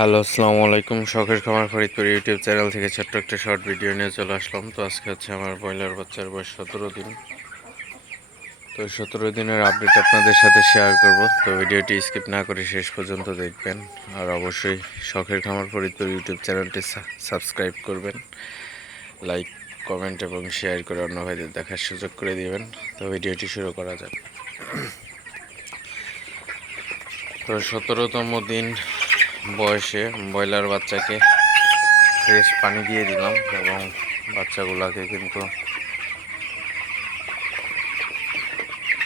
Hello, আসসালামু আলাইকুম। শখের খামার ফরিদপুর ইউটিউব চ্যানেল থেকে ছোট্ট একটা শর্ট ভিডিও নিয়ে চলে আসলাম। তো আজকে হচ্ছে আমার ব্রয়লার বাচ্চার বয়স সতেরো দিন। তো সতেরো দিনের আপডেট আপনাদের সাথে শেয়ার করব। তো ভিডিওটি স্কিপ না করে শেষ পর্যন্ত দেখবেন। আর অবশ্যই শখের খামার ফরিদপুর ইউটিউব চ্যানেলটি সাবস্ক্রাইব করবেন। লাইক কমেন্ট এবং শেয়ার করে অন্য ভাইদের দেখার সুযোগ করে দিবেন। তো ভিডিওটি শুরু করা যাক। তো সতেরোতম দিন বয়সে ব্রয়লার বাচ্চাকে ফ্রেশ পানি দিয়ে দিলাম এবং বাচ্চাগুলোকে কিন্তু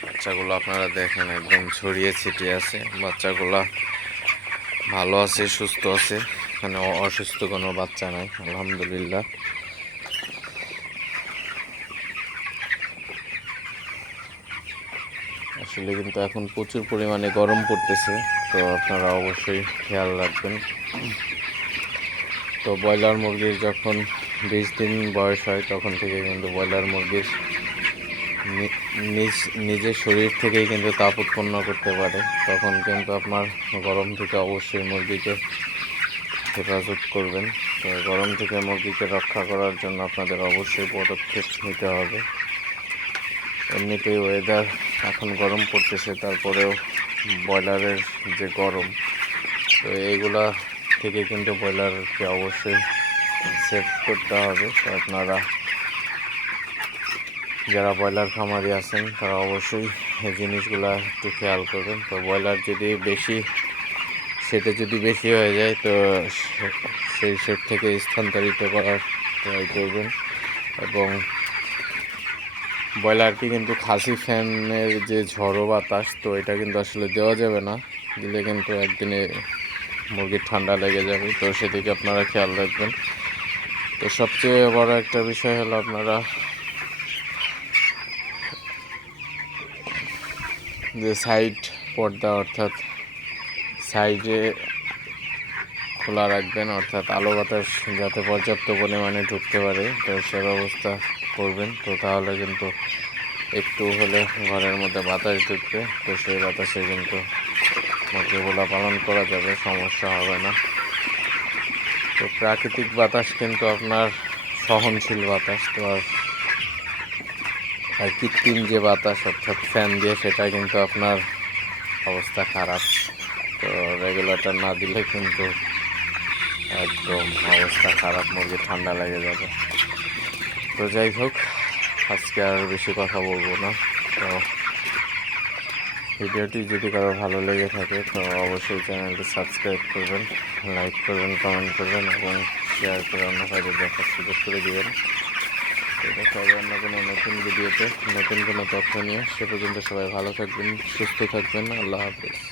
বাচ্চাগুলো আপনারা দেখেন একদম ছড়িয়ে ছিটিয়ে আছে। বাচ্চাগুলো ভালো আছে, সুস্থ আছে। এখানে অসুস্থ কোনো বাচ্চা নাই, আলহামদুলিল্লাহ। আসলে কিন্তু এখন প্রচুর পরিমাণে গরম পড়তেছে, তো আপনারা অবশ্যই খেয়াল রাখবেন। তো ব্রয়লার মুরগির যখন বিশ দিন বয়স হয়, তখন থেকে কিন্তু ব্রয়লার মুরগির নিজ, নিজের শরীর থেকেই কিন্তু তাপ উৎপন্ন করতে পারে। তখন কিন্তু আপনার গরম থেকে অবশ্যই মুরগিকে হেফাজত করবেন। তো গরম থেকে মুরগিকে রক্ষা করার জন্য আপনাদের অবশ্যই পদক্ষেপ নিতে হবে। এমনিতেই ওয়েদার এখন গরম পড়তেছে, তারপরেও ব্রয়লারের যে গরম, তো এইগুলা থেকে কিন্তু ব্রয়লারকে অবশ্যই সেভ করতে হবে। তো আপনারা যারা ব্রয়লার খামারি আছেন, তারা অবশ্যই এই জিনিসগুলা একটু খেয়াল করবেন। তো ব্রয়লার যদি বেশি, সেটা যদি বেশি হয়ে যায়, তো সেই সেট থেকে স্থানান্তরিত করার ট্রাই করবেন। এবং ব্রয়লারকে কিন্তু খাসি ফ্যানের যে ঝড়ো বাতাস, তো এটা কিন্তু আসলে দেওয়া যাবে না। দিলে কিন্তু একদিনে মুরগির ঠান্ডা লেগে যাবে। তো সেদিকে আপনারা খেয়াল রাখবেন। তো সবচেয়ে বড় একটা বিষয় হলো আপনারা যে সাইড পর্দা অর্থাৎ সাইডে খোলা রাখবেন, অর্থাৎ আলো বাতাস যাতে পর্যাপ্ত পরিমাণে ঢুকতে পারে, তো সে ব্যবস্থা করবেন। তো তাহলে কিন্তু একটু হলে ঘরের মধ্যে বাতাস ঢুকবে, তো সেই বাতাসে কিন্তু মুরগিগুলো পালন করা যাবে, সমস্যা হবে না। তো প্রাকৃতিক বাতাস কিন্তু আপনার সহনশীল বাতাস, তো আর আর কৃত্রিম যে বাতাস, অর্থাৎ ফ্যান দিয়ে, সেটা কিন্তু আপনার অবস্থা খারাপ। তো রেগুলেটর না দিলে কিন্তু একদম অবস্থা খারাপ, মুরগি ঠান্ডা লেগে যাবে। তো যাই হোক, আজকে আর বেশি কথা বলব না। তো ভিডিওটি যদি কারও ভালো লেগে থাকে, তো অবশ্যই চ্যানেলটি সাবস্ক্রাইব করবেন, লাইক করবেন, কমেন্ট করবেন এবং শেয়ার করে অন্য কাজে দেখার সুযোগ করে দেবেন। দেখা হবে অন্য কোনো নতুন ভিডিওতে নতুন কোনো তথ্য নিয়ে সে পর্যন্ত সবাই ভালো থাকবেন, সুস্থ থাকবেন। আল্লাহ হাফিজ।